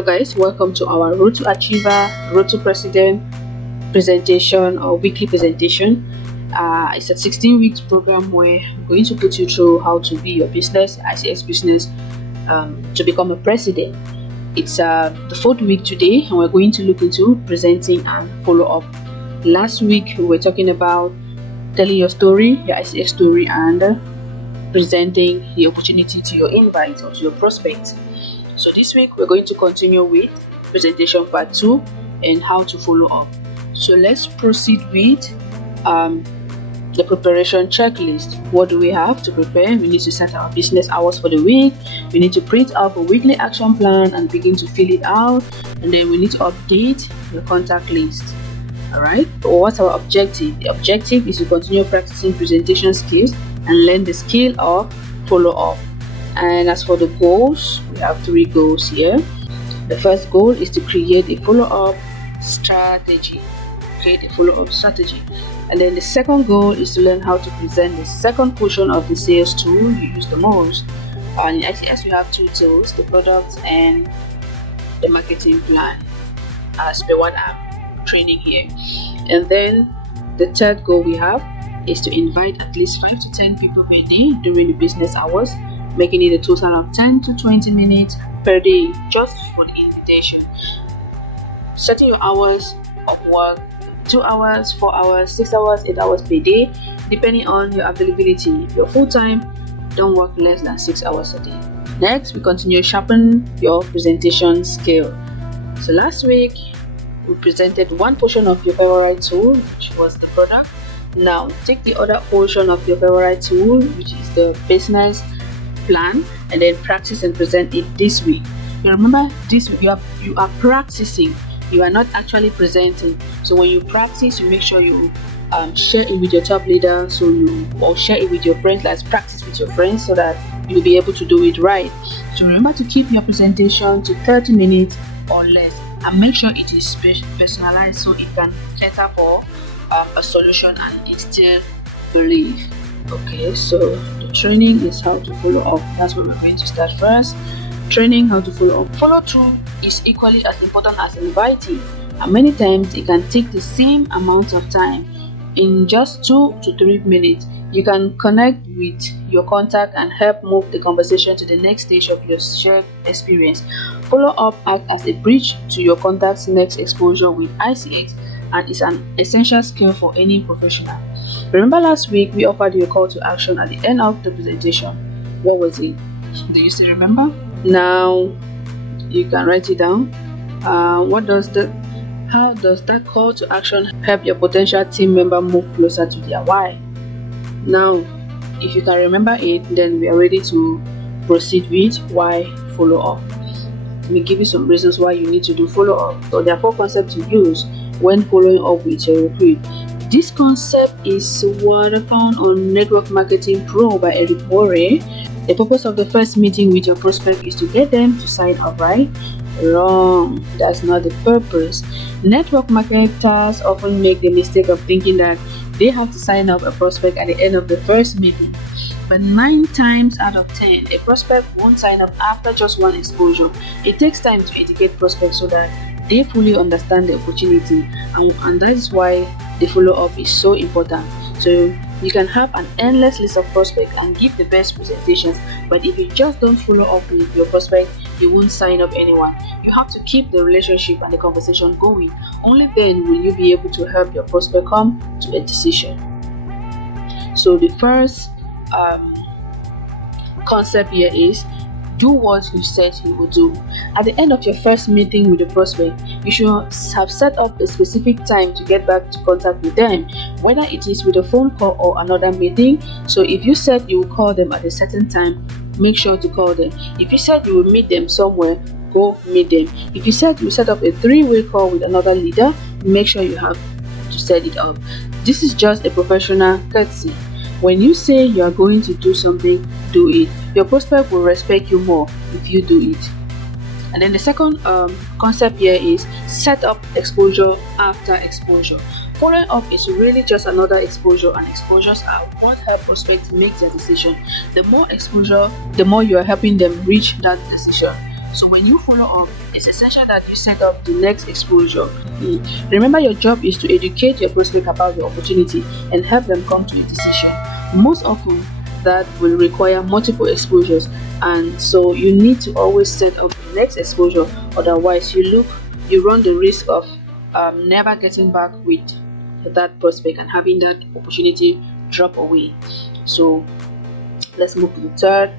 Hello guys, welcome to our Road to Achiever, Road to President presentation or weekly presentation. It's a 16 weeks program where I'm going to put you through how to be your business, ICX business, to become a president. It's the fourth week today, and we're going to look into presenting and follow up. Last week we were talking about telling your story, your ICX story, and presenting the opportunity to your invite or to your prospect. So this week we're going to continue with presentation part 2 and how to follow up. So let's proceed with the preparation checklist. What do we have to prepare? We need to set our business hours for the week. We need to print out a weekly action plan and begin to fill it out, and then we need to update your contact list. All right, so what's our objective? The objective is to continue practicing presentation skills and learn the skill of follow up. And as for the goals, we have 3 goals here. The first goal is to create a follow-up strategy. And then the second goal is to learn how to present the second portion of the sales tool you use the most. And in ICX we have 2 tools, the product and the marketing plan, as per what I'm training here. And then the third goal we have is to invite at least 5 to 10 people per day during the business hours, making it a total of 10 to 20 minutes per day just for the invitation. Setting your hours of work: 2 hours, 4 hours, 6 hours, 8 hours per day, depending on your availability. If you're full-time, don't work less than 6 hours a day. Next, we continue sharpening your presentation skill. So last week we presented one portion of your favorite tool, which was the product. Now take the other portion of your favorite tool, which is the business plan, and then practice and present it this week. You remember, this week you are practicing, you are not actually presenting. So when you practice, you make sure you share it with your top leader, or share it with your friends. Let's practice with your friends so that you'll be able to do it right. So remember to keep your presentation to 30 minutes or less, and make sure it is personalized so it can cater for a solution and instill belief. Okay, so the training is how to follow up. That's where we're going to start first. Training how to follow up. Follow through is equally as important as inviting, and many times it can take the same amount of time. In just 2 to 3 minutes, you can connect with your contact and help move the conversation to the next stage of your shared experience. Follow up acts as a bridge to your contact's next exposure with ICX, and is an essential skill for any professional. Remember last week we offered you a call to action at the end of the presentation. What was it? Do you still remember? Now you can write it down. How does that call to action help your potential team member move closer to their why? Now if you can remember it, then we are ready to proceed with why follow up. Let me give you some reasons why you need to do follow up. So there are 4 concepts to use when following up with your recruit. This concept is what I found on Network Marketing Pro by Eric Worre. The purpose of the first meeting with your prospect is to get them to sign up, right? Wrong. That's not the purpose. Network marketers often make the mistake of thinking that they have to sign up a prospect at the end of the first meeting. But 9 times out of 10, a prospect won't sign up after just one exposure. It takes time to educate prospects so that they fully understand the opportunity, and that is why the follow-up is so important. So you can have an endless list of prospects and give the best presentations, but if you just don't follow up with your prospect, you won't sign up anyone. You have to keep the relationship and the conversation going. Only then will you be able to help your prospect come to a decision. So the first concept here is do what you said you would do. At the end of your first meeting with the prospect, you should have set up a specific time to get back to contact with them, whether it is with a phone call or another meeting. So if you said you will call them at a certain time, make sure to call them. If you said you will meet them somewhere, go meet them. If you said you will set up a 3-way call with another leader, make sure you have to set it up. This is just a professional courtesy. When you say you are going to do something, do it. Your prospect will respect you more if you do it. And then the second concept here is set up exposure after exposure. Following up is really just another exposure, and exposures are what help prospects make their decision. The more exposure, the more you are helping them reach that decision. So when you follow up, it's essential that you set up the next exposure. Remember, your job is to educate your prospect about the opportunity and help them come to a decision. Most often, that will require multiple exposures, and so you need to always set up the next exposure. Otherwise, you run the risk of never getting back with that prospect and having that opportunity drop away. So let's move to the third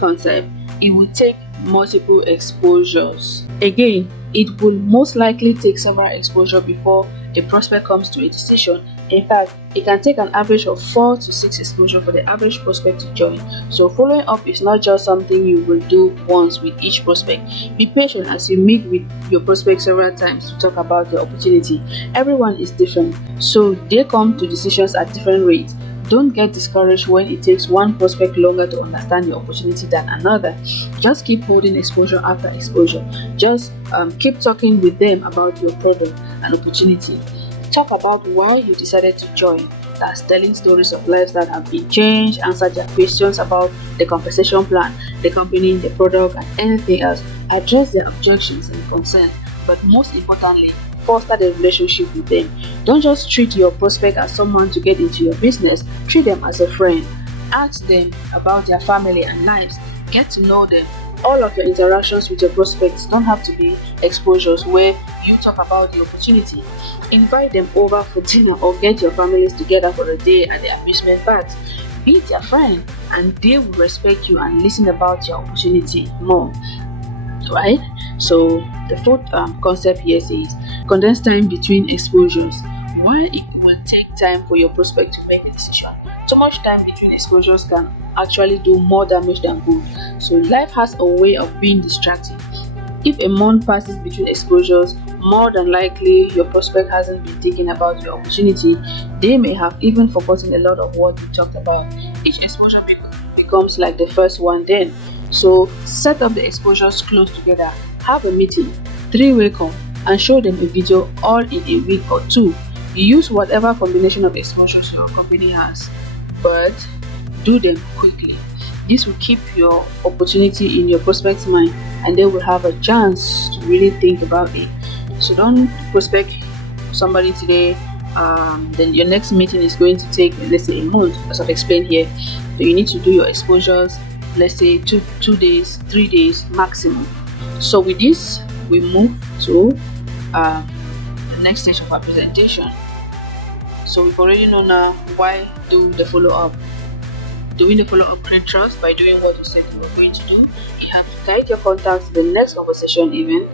concept. It will take multiple exposures. Again, it will most likely take several exposures before a prospect comes to a decision. In fact, it can take an average of 4 to 6 exposures for the average prospect to join. So following up is not just something you will do once with each prospect. Be patient as you meet with your prospect several times to talk about the opportunity. Everyone is different, so they come to decisions at different rates. Don't get discouraged when it takes one prospect longer to understand the opportunity than another. Just keep holding exposure after exposure. Just keep talking with them about your product and opportunity. Talk about why you decided to join. That's telling stories of lives that have been changed, answer their questions about the compensation plan, the company, the product, and anything else. Address their objections and concerns, but most importantly, foster the relationship with them. Don't just treat your prospect as someone to get into your business. Treat them as a friend. Ask them about their family and lives. Get to know them. All of your interactions with your prospects don't have to be exposures where you talk about the opportunity. Invite them over for dinner or get your families together for a day at the amusement park. Be their friend, and they will respect you and listen about your opportunity more. Right? So the fourth concept here says condense time between exposures. While it will take time for your prospect to make a decision, too much time between exposures can actually do more damage than good. So life has a way of being distracting. If a month passes between exposures, more than likely your prospect hasn't been thinking about your opportunity. They may have even forgotten a lot of what we talked about. Each exposure becomes like the first one then. So set up the exposures close together. Have a meeting, 3-way call, and show them a video all in a week or 2. Use whatever combination of exposures your company has, but do them quickly. This will keep your opportunity in your prospect's mind, and they will have a chance to really think about it. So don't prospect somebody today, then your next meeting is going to take, let's say, a month, as I've explained here. So you need to do your exposures, let's say 2 days, 3 days maximum. So with this, we move to the next stage of our presentation. So we've already known now why do the follow-up. Doing the follow-up creates trust by doing what you said you were going to do. You have to guide your contacts to the next conversation, even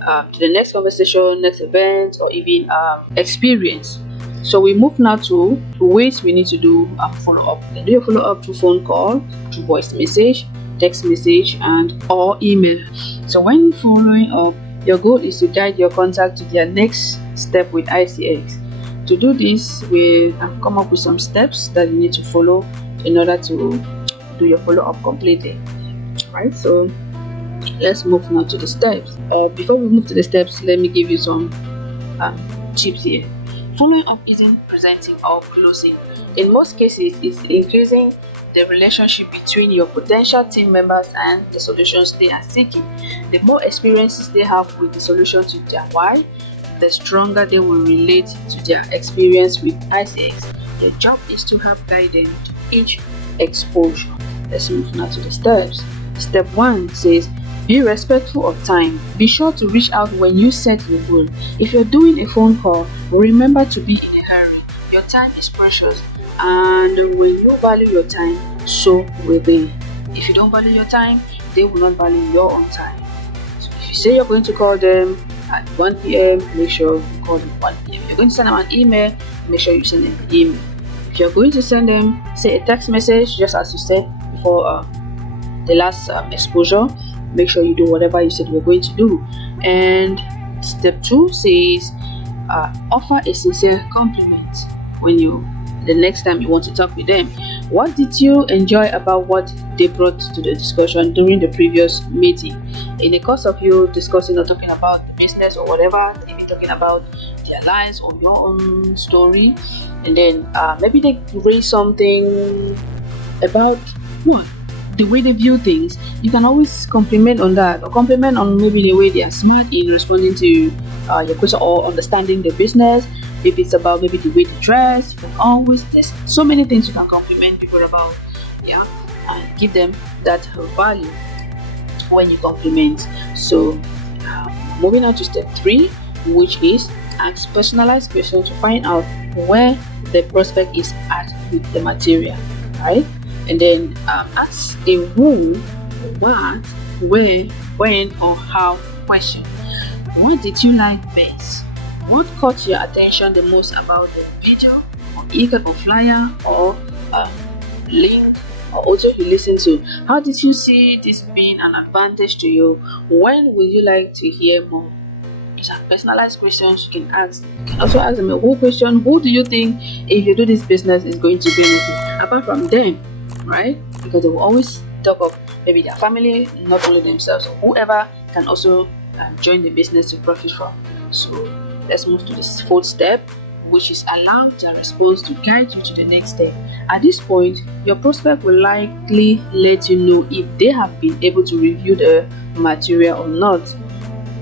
to the next conversation, next event, or even experience. So we move now to ways we need to do a follow-up. You can do a follow-up through phone call, through voice message, text message, and or email. So when following up, your goal is to guide your contact to their next step with ICX. To do this, we have come up with some steps that you need to follow in order to do your follow-up completely. Right, so let's move now to the steps. Before we move to the steps, let me give you some tips here. Following up isn't presenting or closing. In most cases, it's increasing the relationship between your potential team members and the solutions they are seeking. The more experiences they have with the solution to their why, the stronger they will relate to their experience with ICX. Your job is to help guide them to each exposure. Let's move now to the steps. Step 1 says, be respectful of time. Be sure to reach out when you set your goal. If you're doing a phone call, remember to be in a hurry. Your time is precious, and when you value your time, so will they. If you don't value your time, they will not value your own time. So if you say you're going to call them at 1 p.m., make sure you call them at 1 p.m. If you're going to send them an email, make sure you send them an email. If you're going to send them, say, a text message, just as you said before the last exposure, make sure you do whatever you said you're going to do. And step 2 says, offer a sincere compliment when the next time you want to talk with them. What did you enjoy about what they brought to the discussion during the previous meeting? In the course of you discussing or talking about the business or whatever, maybe talking about their lives or your own story, and then maybe they raise something about what the way they view things, you can always compliment on that, or compliment on maybe the way they are smart in responding to your question or understanding the business. If it's about maybe the way they dress, you can always, there's so many things you can compliment people about, yeah, and give them that value when you compliment. So moving on to step 3, which is ask personalized questions to find out where the prospect is at with the material, right? And then ask a who, what, where, when, or how question. What did you like best? What caught your attention the most about the video, or ebook, or flyer, or link, or audio you listen to? How did you see this being an advantage to you? When would you like to hear more? These are personalized questions you can ask. You can also ask them a whole question. Who do you think, if you do this business, is going to benefit apart from them, right? Because they will always talk of maybe their family, not only themselves, or whoever can also join the business to profit from. So let's move to the 4th step, which is allow their response to guide you to the next step. At this point, your prospect will likely let you know if they have been able to review the material or not.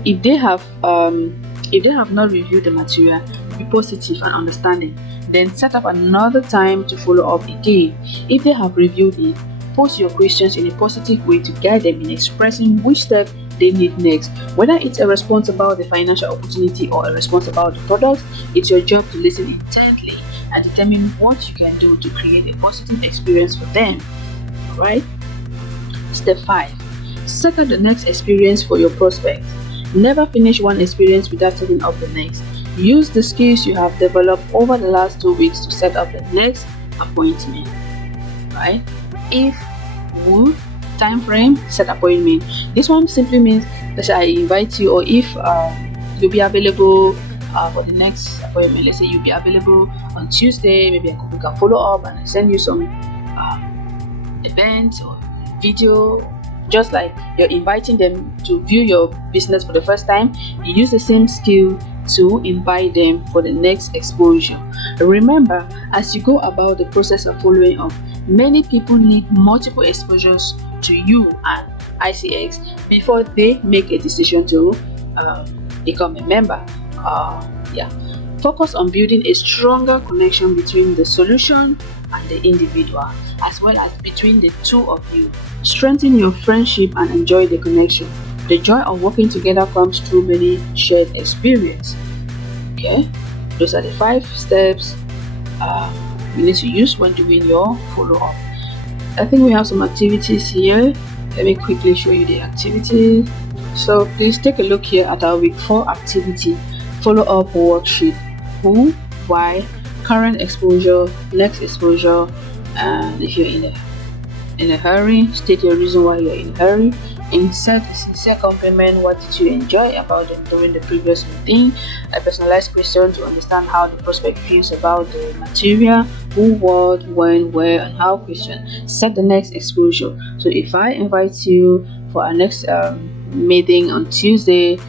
If they have not reviewed the material, be positive and understanding. Then set up another time to follow up again. If they have reviewed it, pose your questions in a positive way to guide them in expressing which step they need next. Whether it's a response about the financial opportunity or a response about the product, it's your job to listen intently and determine what you can do to create a positive experience for them. Alright? Step 5. Set up the next experience for your prospect. Never finish one experience without setting up the next. Use the skills you have developed over the last 2 weeks to set up the next appointment. Right? If, who, time frame, set appointment. This one simply means that I invite you, or if you'll be available for the next appointment. Let's say you'll be available on Tuesday. Maybe we can follow up and I send you some events or video. Just like you're inviting them to view your business for the first time, you use the same skill to invite them for the next exposure. Remember, as you go about the process of following up, many people need multiple exposures to you and ICX before they make a decision to become a member. Focus on building a stronger connection between the solution and the individual, as well as between the two of you. Strengthen your friendship and enjoy the connection. The joy of working together comes through many shared experience. Okay, those are the 5 steps you need to use when doing your follow-up. I think we have some activities here. Let me quickly show you the activity. So please take a look here at our week 4 activity follow-up worksheet. Who, why, current exposure, next exposure, and if you're in a hurry, state your reason why you're in a hurry. Insert a sincere compliment. What did you enjoy about them during the previous meeting? A personalized question to understand how the prospect feels about the material. Who, what, when, where, and how question. Set the next exposure. So if I invite you for our next meeting on Tuesday,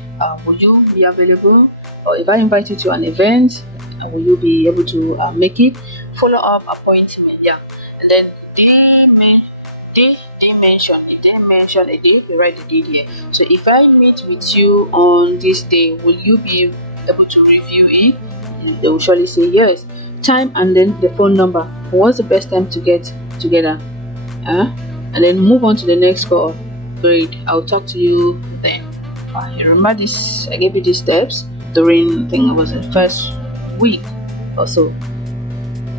will you be available? Or if I invite you to an event, will you be able to make it? Follow up appointment, and then they mention a day, you write the date here. So if I meet with you on this day, will you be able to review it? They will surely say yes. Time and then the phone number. What's the best time to get together? And then move on to the next call. Great, I'll talk to you then. You remember this? I gave you these steps during, I think it was the first week or so.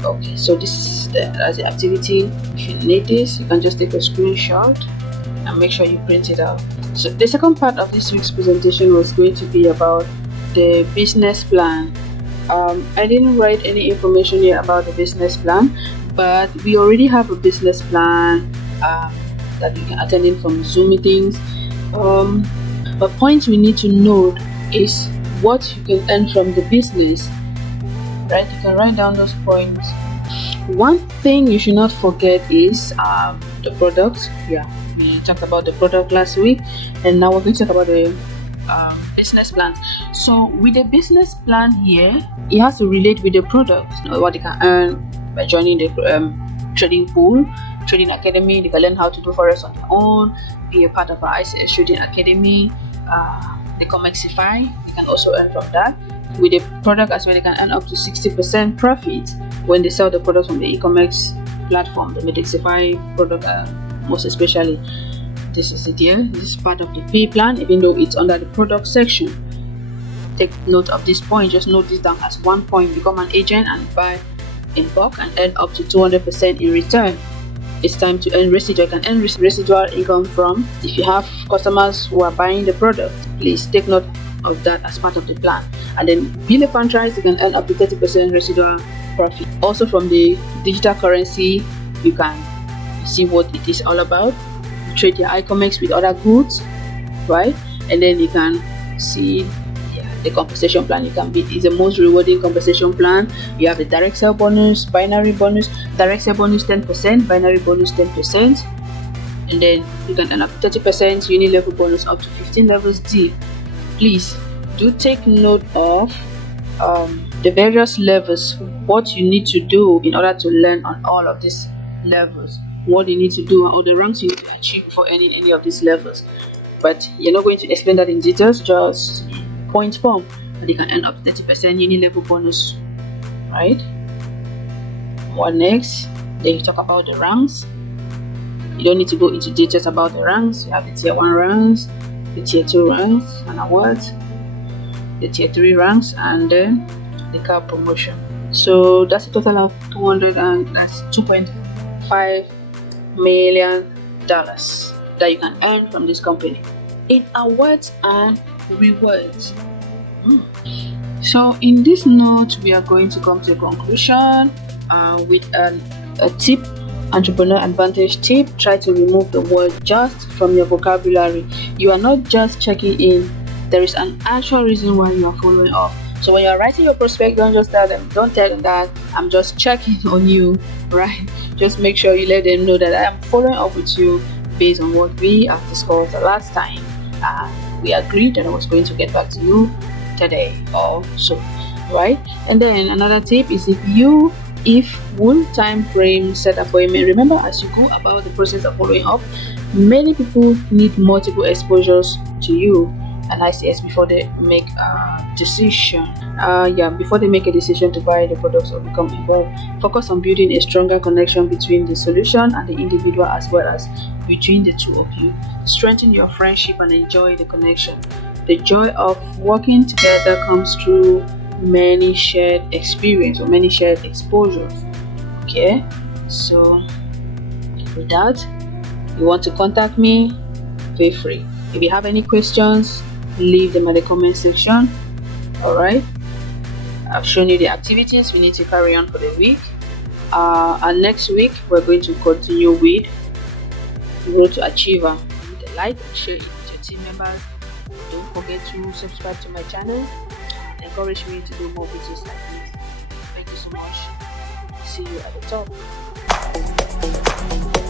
Okay, so this is the activity. If you need this, you can just take a screenshot and make sure you print it out. So the second part of this week's presentation was going to be about the business plan. I didn't write any information here about the business plan, but we already have a business plan that you can attend in from Zoom meetings. But points we need to note is what you can earn from the business. Right, you can write down those points. One thing you should not forget is the product. We talked about the product last week, and now we're going to talk about the business plan. So with the business plan here, it has to relate with the product. What you can earn by joining the trading pool, trading academy. They can learn how to do Forex on their own, be a part of our ICX trading academy, the Icomex EIFI. They can also earn from that. With the product as well, they can earn up to 60% profit when they sell the products on the Icomex platform, the EIFI product, most especially. This is the deal. This is part of the pay plan, even though it's under the product section. Take note of this point. Just note this down as 1 point. Become an agent and buy in bulk and earn up to 200% in return. It's time to earn residual. You can earn residual income from, if you have customers who are buying the product, please take note of that as part of the plan. And then being a franchise, you can earn up to 30% residual profit. Also from the digital currency, you can see what it is all about. Trade your Icomex with other goods, right? And then you can see the compensation plan you can beat. Is the most rewarding compensation plan. You have the direct sale bonus, binary bonus, direct sale bonus 10%, binary bonus 10%, and then you can earn up 30% uni level bonus up to 15 levels deal. Please do take note of the various levels, what you need to do in order to learn on all of these levels, what you need to do, or the ranks you need to achieve before earning any of these levels. But you're not going to explain that in details, just point form, and you can earn up 30% uni level bonus, right? What next? Then you talk about the ranks. You don't need to go into details about the ranks. You have the tier 1 ranks, the tier 2 ranks and awards, the tier 3 ranks, and then the car promotion. So that's a total of $2.5 million that you can earn from this company in awards and rewards. So in this note, we are going to come to a conclusion with a tip, entrepreneur advantage tip. Try to remove the word just from your vocabulary. You are not just checking in, there is an actual reason why you are following up. So when you are writing your prospect, don't tell them that I'm just checking on you, right? Just make sure you let them know that I am following up with you based on what we have discussed the last time. We agreed that I was going to get back to you today or so, right? And then another tip is if full time frame set appointment. Remember, as you go about the process of following up, many people need multiple exposures to you and ICX before they make a decision. Before they make a decision to buy the products or become involved. Focus on building a stronger connection between the solution and the individual, as well as between the two of you. Strengthen your friendship and enjoy the connection. The joy of working together comes through many shared experience or many shared exposures. Okay, so with that, you want to contact me, feel free. If you have any questions, leave them at the comment section. All right, I've shown you the activities we need to carry on for the week, and next week we're going to continue with Road to Achiever. Leave a like and share it with your team members. Don't forget to subscribe to my channel and encourage me to do more videos like this. Thank you so much. See you at the top.